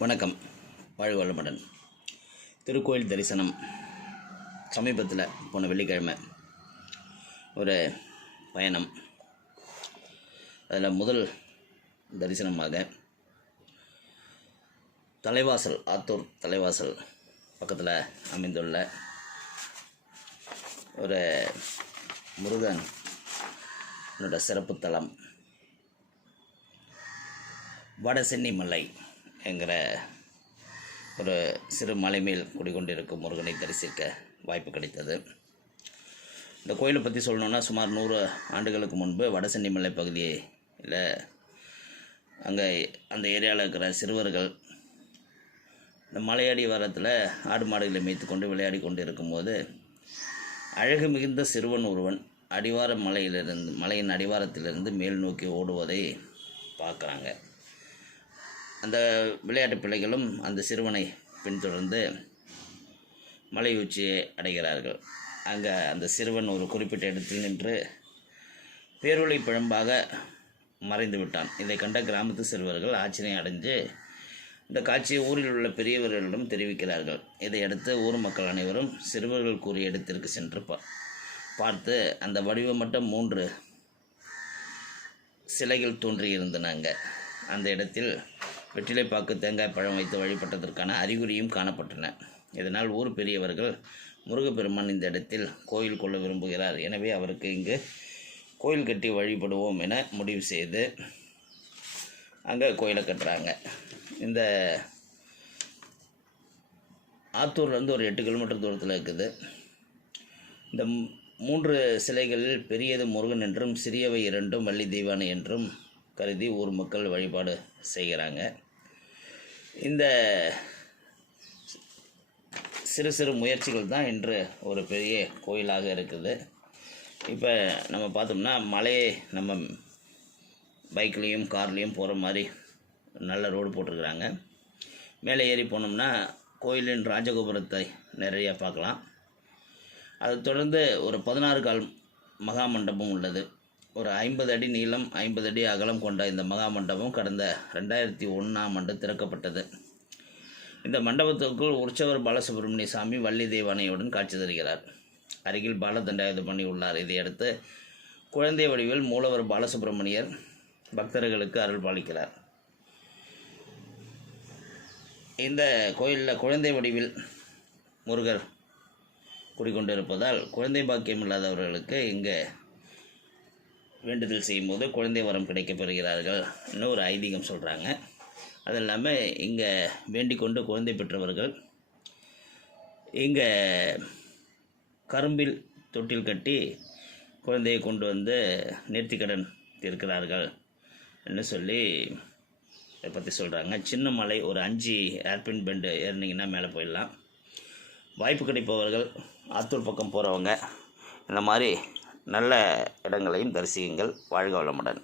வணக்கம். வாழ்க வளமுடன் திருக்கோயில் தரிசனம். சமீபத்தில் போன வெள்ளிக்கிழமை ஒரு பயணம். அதில் முதல் தரிசனமாக தலைவாசல் ஆத்தூர் தலைவாசல் பக்கத்தில் அமைந்துள்ள ஒரு முருகன் என்னோட சிறப்பு தலம். வடசென்னி மலை. என்கிற ஒரு சிறு மலை மேல் குடிகொண்டிருக்கும் முருகனை தரிசிக்க வாய்ப்பு கிடைத்தது. இந்த கோயிலை பற்றி சொல்லணுன்னா சுமார் நூறு ஆண்டுகளுக்கு முன்பு வடசென்னி மலை பகுதியில் அங்கே அந்த ஏரியாவில் இருக்கிற சிறுவர்கள் இந்த மலையடி வாரத்தில் ஆடு மாடுகளை மேய்த்து கொண்டு விளையாடி கொண்டு இருக்கும்போது அழகு மிகுந்த சிறுவன் ஒருவன் அடிவார மலையிலிருந்து மலையின் அடிவாரத்திலிருந்து மேல் நோக்கி ஓடுவதை பார்க்குறாங்க. அந்த விளையாட்டு பிள்ளைகளும் அந்த சிறுவனை பின்தொடர்ந்து மலை உச்சியை அடைகிறார்கள். அங்கே அந்த சிறுவன் ஒரு குறிப்பிட்ட இடத்தில் நின்று பேரொளி பிழம்பாக மறைந்து விட்டான். இதை கண்ட கிராமத்து சிறுவர்கள் ஆச்சரியம் அடைஞ்சு இந்த காட்சியை ஊரில் உள்ள பெரியவர்களிடம் தெரிவிக்கிறார்கள். இதையடுத்து ஊர் மக்கள் அனைவரும் சிறுவர்கள் கூறிய இடத்திற்கு சென்று பா பார்த்து அந்த வடிவமற்ற மூன்று சிலைகள் தோன்றியிருந்தன அங்கே. அந்த இடத்தில் வெற்றிலைப்பாக்கு தேங்காய் பழம் வைத்து வழிபட்டதற்கான அறிகுறியும் காணப்பட்டன. இதனால் ஊர் பெரியவர்கள் முருகப்பெருமான் இந்த இடத்தில் கோயில் கொள்ள விரும்புகிறார். எனவே அவருக்கு இங்கு கோயில் கட்டி வழிபடுவோம் என முடிவு செய்து அங்கே கோயிலை கட்டுறாங்க. இந்த ஆத்தூர்லேருந்து ஒரு எட்டு கிலோமீட்டர் தூரத்தில் இருக்குது. இந்த மூன்று சிலைகளில் பெரியது முருகன் என்றும் சிறியவை இரண்டும் வள்ளி தெய்வானை என்றும் கருதி ஊர் மக்கள் வழிபாடு செய்கிறாங்க. இந்த சிறு சிறு முயற்சிகள் தான் இன்று ஒரு பெரிய கோயிலாக இருக்குது. இப்போ நம்ம பார்த்தோம்னா மலையை நம்ம பைக்லேயும் கார்லேயும் போகிற மாதிரி நல்ல ரோடு போட்டிருக்கிறாங்க. மேலே ஏறி போனோம்னா கோயிலின் ராஜகோபுரத்தை நிறைய பார்க்கலாம். அதை தொடர்ந்து ஒரு பதினாறு கால் மகா மண்டபம் உள்ளது. ஒரு ஐம்பது அடி நீளம் ஐம்பது அடி அகலம் கொண்ட இந்த மகா மண்டபம் கடந்த ரெண்டாயிரத்தி ஒன்றாம் ஆண்டு திறக்கப்பட்டது. இந்த மண்டபத்திற்குள் உற்சவர் பாலசுப்ரமணிய சாமி வள்ளி தேவானையுடன் காட்சி தருகிறார். அருகில் பாலதண்டாயுத பண்ணி உள்ளார். இதையடுத்து குழந்தை வடிவில் மூலவர் பாலசுப்ரமணியர் பக்தர்களுக்கு அருள் பாலிக்கிறார். இந்த கோயிலில் குழந்தை வடிவில் முருகர் குடிக்கொண்டிருப்பதால் குழந்தை பாக்கியம் இல்லாதவர்களுக்கு இங்கே வேண்டுதல் செய்யும்போது குழந்தை வரம் கிடைக்கப்பெறுகிறார்கள். இன்னும் ஒரு ஐதீகம் சொல்கிறாங்க அது இல்லாமல் இங்கே வேண்டிக் கொண்டு குழந்தை பெற்றவர்கள் இங்கே கரும்பில் தொட்டில் கட்டி குழந்தையை கொண்டு வந்து நேர்த்திக்கடன் இருக்கிறார்கள் என்று சொல்லி இதை பற்றி சொல்கிறாங்க சின்ன மலை ஒரு அஞ்சு ஏர்பின் பெண்டு ஏறினீங்கன்னா மேலே போயிடலாம். வாய்ப்பு கிடைப்பவர்கள் ஆத்தூர் பக்கம் போகிறவங்க இந்த மாதிரி நல்ல இடங்களையும் தரிசியுங்கள். வாழ்க வளமுடன்.